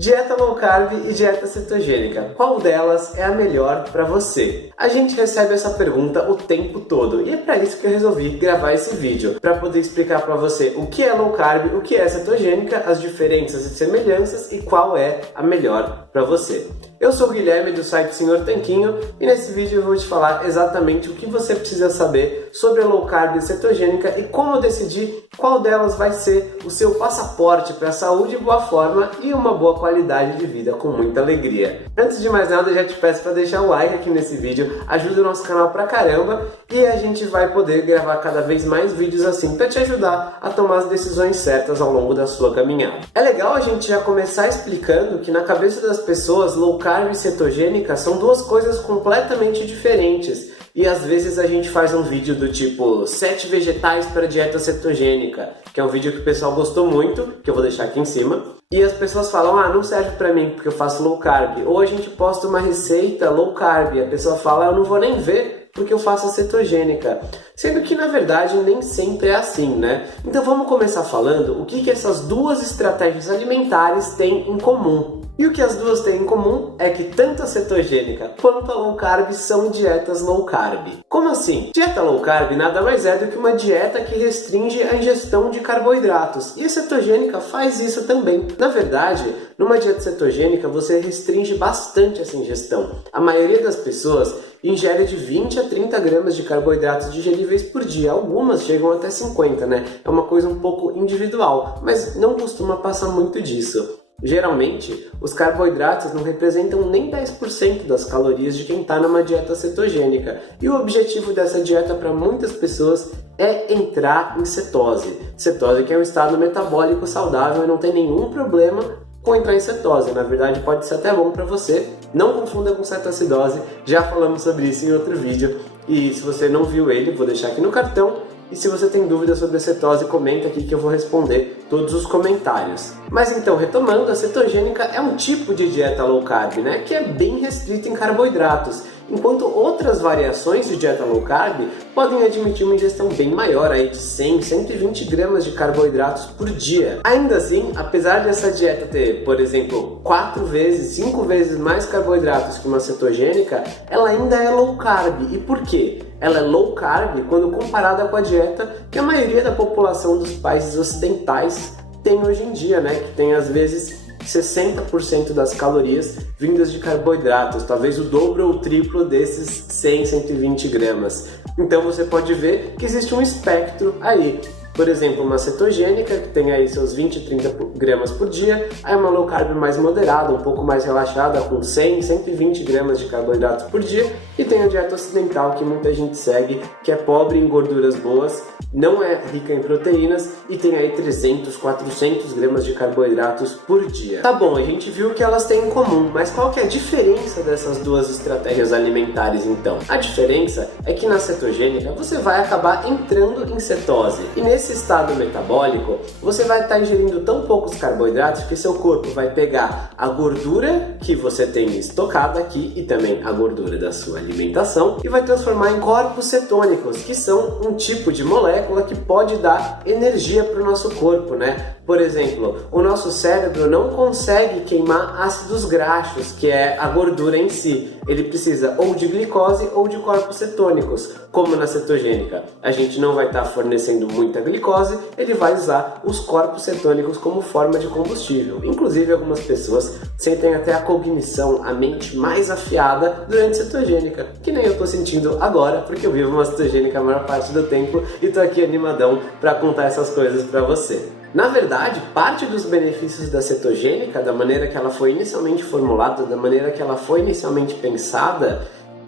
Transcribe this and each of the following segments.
Dieta low carb e dieta cetogênica, qual delas é a melhor para você? A gente recebe essa pergunta o tempo todo e é para isso que eu resolvi gravar esse vídeo, para poder explicar para você o que é low carb, o que é cetogênica, as diferenças e semelhanças e qual é a melhor para você. Eu sou o Guilherme do site Senhor Tanquinho e nesse vídeo eu vou te falar exatamente o que você precisa saber sobre a low carb e cetogênica e como decidir qual delas vai ser o seu passaporte para a saúde, boa forma e uma boa qualidade de vida com muita alegria. Antes de mais nada, eu já te peço para deixar o like aqui nesse vídeo, ajuda o nosso canal pra caramba e a gente vai poder gravar cada vez mais vídeos assim para te ajudar a tomar as decisões certas ao longo da sua caminhada. É legal a gente já começar explicando que na cabeça das pessoas low carb e cetogênica são duas coisas completamente diferentes. E às vezes a gente faz um vídeo do tipo 7 vegetais para dieta cetogênica, que é um vídeo que o pessoal gostou muito, que eu vou deixar aqui em cima. E as pessoas falam, não serve pra mim porque eu faço low carb. Ou a gente posta uma receita low carb e a pessoa fala, eu não vou nem ver porque eu faço a cetogênica. Sendo que, na verdade, nem sempre é assim, né? Então vamos começar falando o que essas duas estratégias alimentares têm em comum. E o que as duas têm em comum é que tanto a cetogênica quanto a low carb são dietas low carb. Como assim? Dieta low carb nada mais é do que uma dieta que restringe a ingestão de carboidratos. E a cetogênica faz isso também. Na verdade, numa dieta cetogênica você restringe bastante essa ingestão. A maioria das pessoas ingere de 20 a 30 gramas de carboidratos digeríveis por dia. Algumas chegam até 50, né? É uma coisa um pouco individual, mas não costuma passar muito disso. Geralmente, os carboidratos não representam nem 10% das calorias de quem está numa dieta cetogênica. E o objetivo dessa dieta para muitas pessoas é entrar em cetose. Cetose que é um estado metabólico saudável e não tem nenhum problema com entrar em cetose. Na verdade, pode ser até bom para você. Não confunda com cetoacidose, já falamos sobre isso em outro vídeo. E se você não viu ele, vou deixar aqui no cartão. E se você tem dúvidas sobre a cetose, comenta aqui que eu vou responder todos os comentários. Mas então, retomando, a cetogênica é um tipo de dieta low carb, né, que é bem restrita em carboidratos, enquanto outras variações de dieta low carb podem admitir uma ingestão bem maior, aí de 100, 120 gramas de carboidratos por dia. Ainda assim, apesar dessa dieta ter, por exemplo, 4 vezes, 5 vezes mais carboidratos que uma cetogênica, ela ainda é low carb. E por quê? Ela é low carb quando comparada com a dieta que a maioria da população dos países ocidentais tem hoje em dia, né? Que tem às vezes 60% das calorias vindas de carboidratos, talvez o dobro ou o triplo desses 100, 120 gramas. Então você pode ver que existe um espectro aí. Por exemplo, uma cetogênica que tem aí seus 20, 30 gramas por dia, aí uma low carb mais moderada, um pouco mais relaxada, com 100, 120 gramas de carboidratos por dia, e tem a dieta ocidental que muita gente segue, que é pobre em gorduras boas, não é rica em proteínas e tem aí 300, 400 gramas de carboidratos por dia. Tá bom, a gente viu que elas têm em comum, mas qual que é a diferença dessas duas estratégias alimentares então? A diferença é que na cetogênica você vai acabar entrando em cetose, e nesse estado metabólico você vai estar ingerindo tão poucos carboidratos que seu corpo vai pegar a gordura que você tem estocada aqui e também a gordura da sua alimentação e vai transformar em corpos cetônicos, que são um tipo de molécula que pode dar energia para o nosso corpo, né? Por exemplo, o nosso cérebro não consegue queimar ácidos graxos, que é a gordura em si. Ele precisa ou de glicose ou de corpos cetônicos, como na cetogênica. A gente não vai estar fornecendo muita glicose, ele vai usar os corpos cetônicos como forma de combustível. Inclusive, algumas pessoas sentem até a cognição, a mente mais afiada durante cetogênica, que nem eu estou sentindo agora, porque eu vivo uma cetogênica a maior parte do tempo e estou aqui animadão para contar essas coisas para você. Na verdade, parte dos benefícios da cetogênica, da maneira que ela foi inicialmente formulada, da maneira que ela foi inicialmente pensada,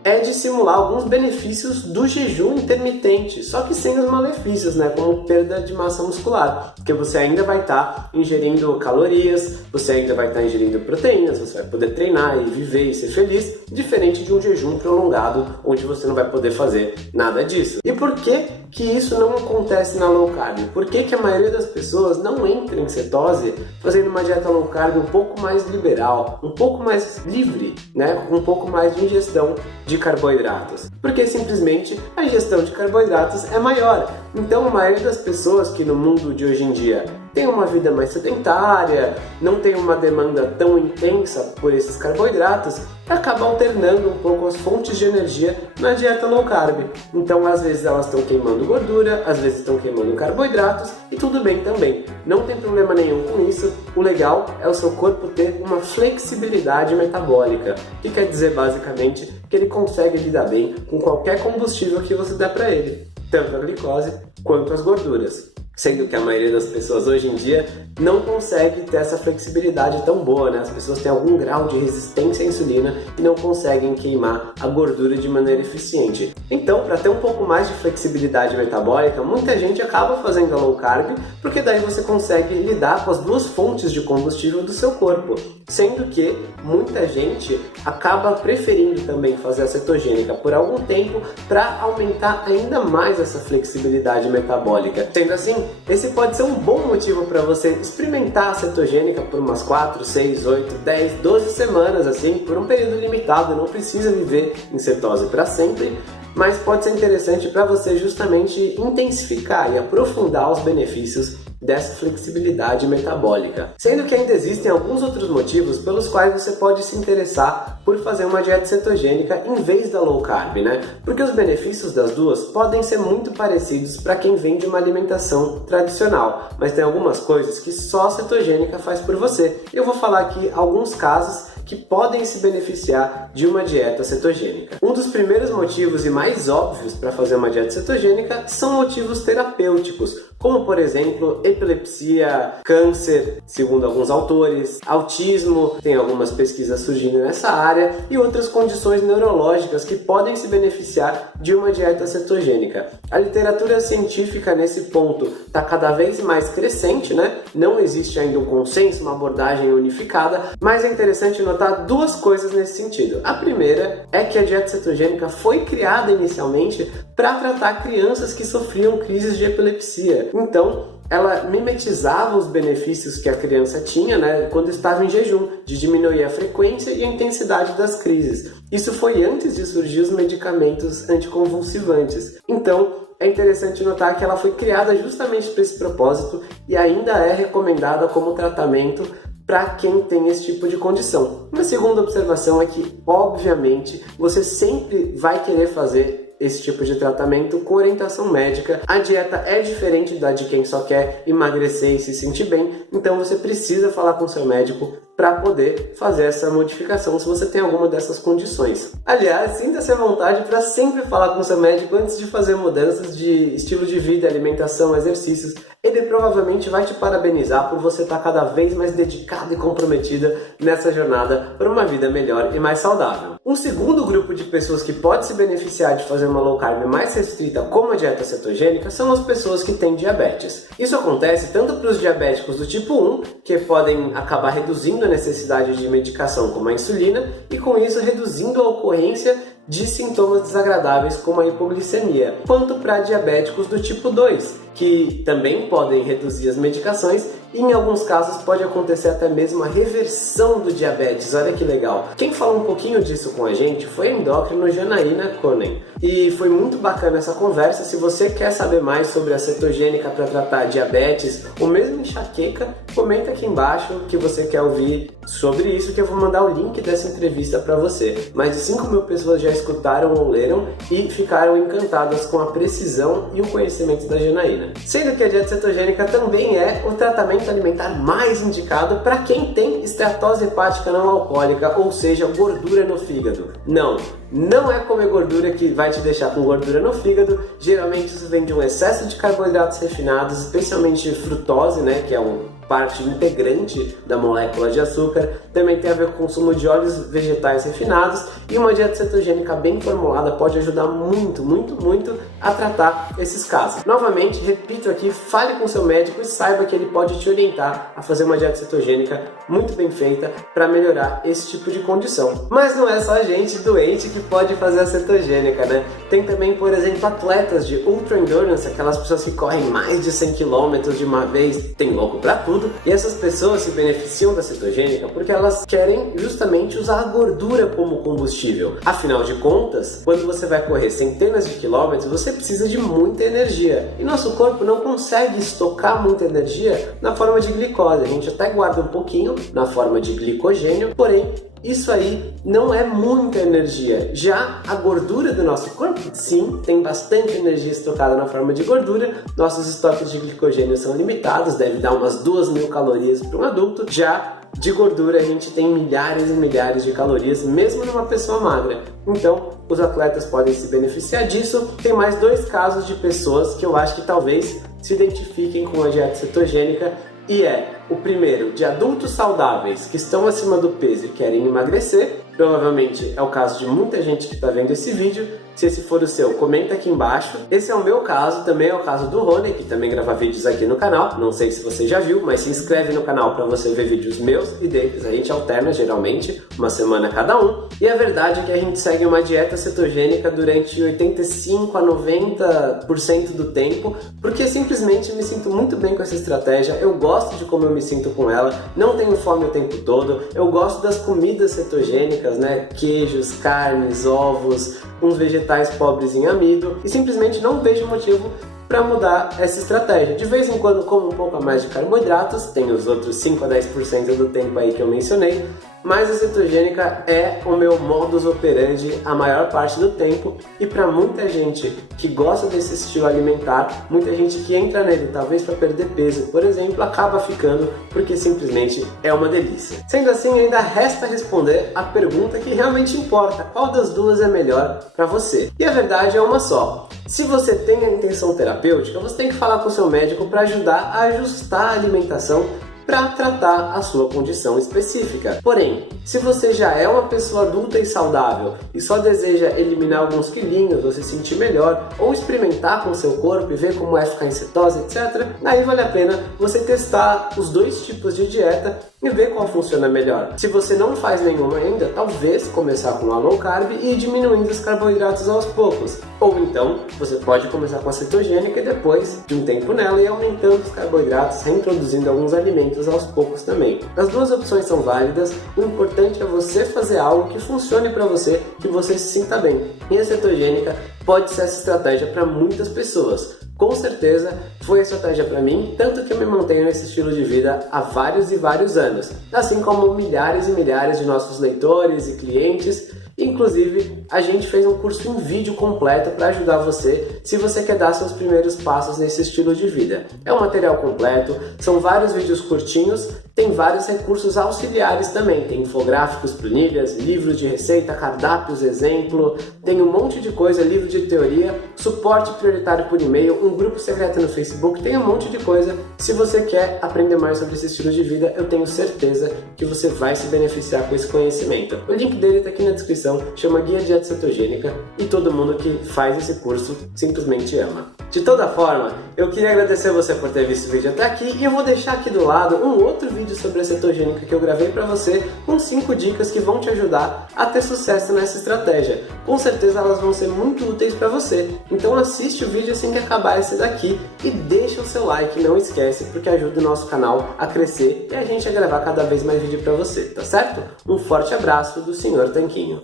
é de simular alguns benefícios do jejum intermitente, só que sem os malefícios, né, como perda de massa muscular, porque você ainda vai estar ingerindo calorias, você ainda vai estar ingerindo proteínas, você vai poder treinar e viver e ser feliz, diferente de um jejum prolongado, onde você não vai poder fazer nada disso. E por que isso não acontece na low carb? Por que a maioria das pessoas não entra em cetose fazendo uma dieta low carb um pouco mais liberal, um pouco mais livre, né, com um pouco mais de ingestão de carboidratos? Porque simplesmente a ingestão de carboidratos é maior. Então a maioria das pessoas que no mundo de hoje em dia tem uma vida mais sedentária, não tem uma demanda tão intensa por esses carboidratos, acaba alternando um pouco as fontes de energia na dieta low carb. Então, às vezes elas estão queimando gordura, às vezes estão queimando carboidratos, e tudo bem também. Não tem problema nenhum com isso. O legal é o seu corpo ter uma flexibilidade metabólica, que quer dizer basicamente que ele consegue lidar bem com qualquer combustível que você der para ele, tanto a glicose quanto as gorduras. Sendo que a maioria das pessoas hoje em dia não consegue ter essa flexibilidade tão boa, né? As pessoas têm algum grau de resistência à insulina e não conseguem queimar a gordura de maneira eficiente. Então, para ter um pouco mais de flexibilidade metabólica, muita gente acaba fazendo a low carb, porque daí você consegue lidar com as duas fontes de combustível do seu corpo. Sendo que muita gente acaba preferindo também fazer a cetogênica por algum tempo para aumentar ainda mais essa flexibilidade metabólica. Sendo assim, esse pode ser um bom motivo para você experimentar a cetogênica por umas 4, 6, 8, 10, 12 semanas, assim, por um período limitado. Não precisa viver em cetose para sempre, mas pode ser interessante para você justamente intensificar e aprofundar os benefícios dessa flexibilidade metabólica. Sendo que ainda existem alguns outros motivos pelos quais você pode se interessar por fazer uma dieta cetogênica em vez da low carb, né? Porque os benefícios das duas podem ser muito parecidos para quem vem de uma alimentação tradicional, mas tem algumas coisas que só a cetogênica faz por você. Eu vou falar aqui alguns casos que podem se beneficiar de uma dieta cetogênica. Um dos primeiros motivos e mais óbvios para fazer uma dieta cetogênica são motivos terapêuticos, como por exemplo epilepsia, câncer, segundo alguns autores, autismo, tem algumas pesquisas surgindo nessa área, e outras condições neurológicas que podem se beneficiar de uma dieta cetogênica. A literatura científica nesse ponto está cada vez mais crescente, né? Não existe ainda um consenso, uma abordagem unificada, mas é interessante notar duas coisas nesse sentido. A primeira é que a dieta cetogênica foi criada inicialmente para tratar crianças que sofriam crises de epilepsia. Então, ela mimetizava os benefícios que a criança tinha, né, quando estava em jejum, de diminuir a frequência e a intensidade das crises. Isso foi antes de surgir os medicamentos anticonvulsivantes. Então, é interessante notar que ela foi criada justamente para esse propósito e ainda é recomendada como tratamento para quem tem esse tipo de condição. Uma segunda observação é que, obviamente, você sempre vai querer fazer esse tipo de tratamento com orientação médica. A dieta é diferente da de quem só quer emagrecer e se sentir bem, então você precisa falar com seu médico para poder fazer essa modificação se você tem alguma dessas condições. Aliás, sinta-se à vontade para sempre falar com seu médico antes de fazer mudanças de estilo de vida, alimentação, exercícios. Ele provavelmente vai te parabenizar por você estar cada vez mais dedicada e comprometida nessa jornada para uma vida melhor e mais saudável. Um segundo grupo de pessoas que pode se beneficiar de fazer uma low carb mais restrita como a dieta cetogênica são as pessoas que têm diabetes. Isso acontece tanto para os diabéticos do tipo 1, que podem acabar reduzindo a necessidade de medicação como a insulina e com isso reduzindo a ocorrência de sintomas desagradáveis como a hipoglicemia, quanto para diabéticos do tipo 2, que também podem reduzir as medicações e em alguns casos pode acontecer até mesmo a reversão do diabetes. Olha que legal! Quem falou um pouquinho disso com a gente foi a endócrino Janaína Konen. E foi muito bacana essa conversa. Se você quer saber mais sobre a cetogênica para tratar diabetes ou mesmo enxaqueca, comenta aqui embaixo que você quer ouvir sobre isso, que eu vou mandar o link dessa entrevista para você. Mais de 5.000 pessoas já escutaram ou leram e ficaram encantadas com a precisão e o conhecimento da Janaína. Sendo que a dieta cetogênica também é o tratamento alimentar mais indicado para quem tem esteatose hepática não alcoólica, ou seja, gordura no fígado. Não é comer gordura que vai te deixar com gordura no fígado. Geralmente isso vem de um excesso de carboidratos refinados, especialmente frutose, né, que é parte integrante da molécula de açúcar. Também tem a ver com o consumo de óleos vegetais refinados, e uma dieta cetogênica bem formulada pode ajudar muito a tratar esses casos. Novamente, repito aqui, fale com seu médico e saiba que ele pode te orientar a fazer uma dieta cetogênica muito bem feita para melhorar esse tipo de condição. Mas não é só a gente doente que pode fazer a cetogênica, né? Tem também, por exemplo, atletas de ultra endurance, aquelas pessoas que correm mais de 100 km de uma vez. Tem louco para tudo tudo. E essas pessoas se beneficiam da cetogênica porque elas querem justamente usar a gordura como combustível. Afinal de contas, quando você vai correr centenas de quilômetros, você precisa de muita energia. E nosso corpo não consegue estocar muita energia na forma de glicose. A gente até guarda um pouquinho na forma de glicogênio, porém, isso aí não é muita energia. Já a gordura do nosso corpo, sim, tem bastante energia estocada na forma de gordura. Nossos estoques de glicogênio são limitados, deve dar umas 2.000 calorias para um adulto. Já de gordura a gente tem milhares e milhares de calorias, mesmo numa pessoa magra. Então, os atletas podem se beneficiar disso. Tem mais 2 casos de pessoas que eu acho que talvez se identifiquem com a dieta cetogênica. E o primeiro, de adultos saudáveis que estão acima do peso e querem emagrecer. Provavelmente é o caso de muita gente que está vendo esse vídeo. Se esse for o seu, comenta aqui embaixo. Esse é o meu caso, também é o caso do Rony, que também grava vídeos aqui no canal. Não sei se você já viu, mas se inscreve no canal para você ver vídeos meus e deles. A gente alterna geralmente, uma semana cada um. E a verdade é que a gente segue uma dieta cetogênica durante 85 a 90% do tempo, porque simplesmente me sinto muito bem com essa estratégia. Eu gosto de como eu me sinto com ela, não tenho fome o tempo todo. Eu gosto das comidas cetogênicas, né? Queijos, carnes, ovos, uns vegetais pobres em amido, e simplesmente não vejo motivo para mudar essa estratégia. De vez em quando como um pouco a mais de carboidratos, tem os outros 5 a 10% do tempo aí que eu mencionei, mas a cetogênica é o meu modus operandi a maior parte do tempo, e para muita gente que gosta desse estilo alimentar, muita gente que entra nele talvez para perder peso, por exemplo, acaba ficando porque simplesmente é uma delícia. Sendo assim, ainda resta responder a pergunta que realmente importa: qual das duas é melhor para você? E a verdade é uma só. Se você tem a intenção terapêutica, você tem que falar com o seu médico para ajudar a ajustar a alimentação para tratar a sua condição específica. Porém, se você já é uma pessoa adulta e saudável e só deseja eliminar alguns quilinhos ou se sentir melhor, ou experimentar com o seu corpo e ver como é ficar em cetose, etc., aí vale a pena você testar os 2 tipos de dieta e ver qual funciona melhor. Se você não faz nenhuma ainda, talvez começar com a low carb e ir diminuindo os carboidratos aos poucos. Ou então, você pode começar com a cetogênica e depois de um tempo nela ir aumentando os carboidratos, reintroduzindo alguns alimentos aos poucos também. As 2 opções são válidas, o importante é você fazer algo que funcione para você, que você se sinta bem. E a cetogênica pode ser essa estratégia para muitas pessoas. Com certeza foi a estratégia para mim, tanto que eu me mantenho nesse estilo de vida há vários e vários anos, assim como milhares e milhares de nossos leitores e clientes. Inclusive, a gente fez um curso em vídeo completo para ajudar você se você quer dar seus primeiros passos nesse estilo de vida. É um material completo, são vários vídeos curtinhos, tem vários recursos auxiliares também, tem infográficos, planilhas, livros de receita, cardápios, exemplo, tem um monte de coisa, livro de teoria, suporte prioritário por e-mail, um grupo secreto no Facebook, tem um monte de coisa. Se você quer aprender mais sobre esse estilo de vida, eu tenho certeza que você vai se beneficiar com esse conhecimento. O link dele está aqui na descrição, chama Guia Dieta Cetogênica, e todo mundo que faz esse curso simplesmente ama. De toda forma, eu queria agradecer você por ter visto o vídeo até aqui, e eu vou deixar aqui do lado um outro vídeo sobre a cetogênica que eu gravei para você, com 5 dicas que vão te ajudar a ter sucesso nessa estratégia. Com certeza elas vão ser muito úteis para você, então assiste o vídeo assim que acabar esse daqui e deixa o seu like, não esquece, porque ajuda o nosso canal a crescer e a gente a gravar cada vez mais vídeo para você, tá certo? Um forte abraço do Sr. Tanquinho.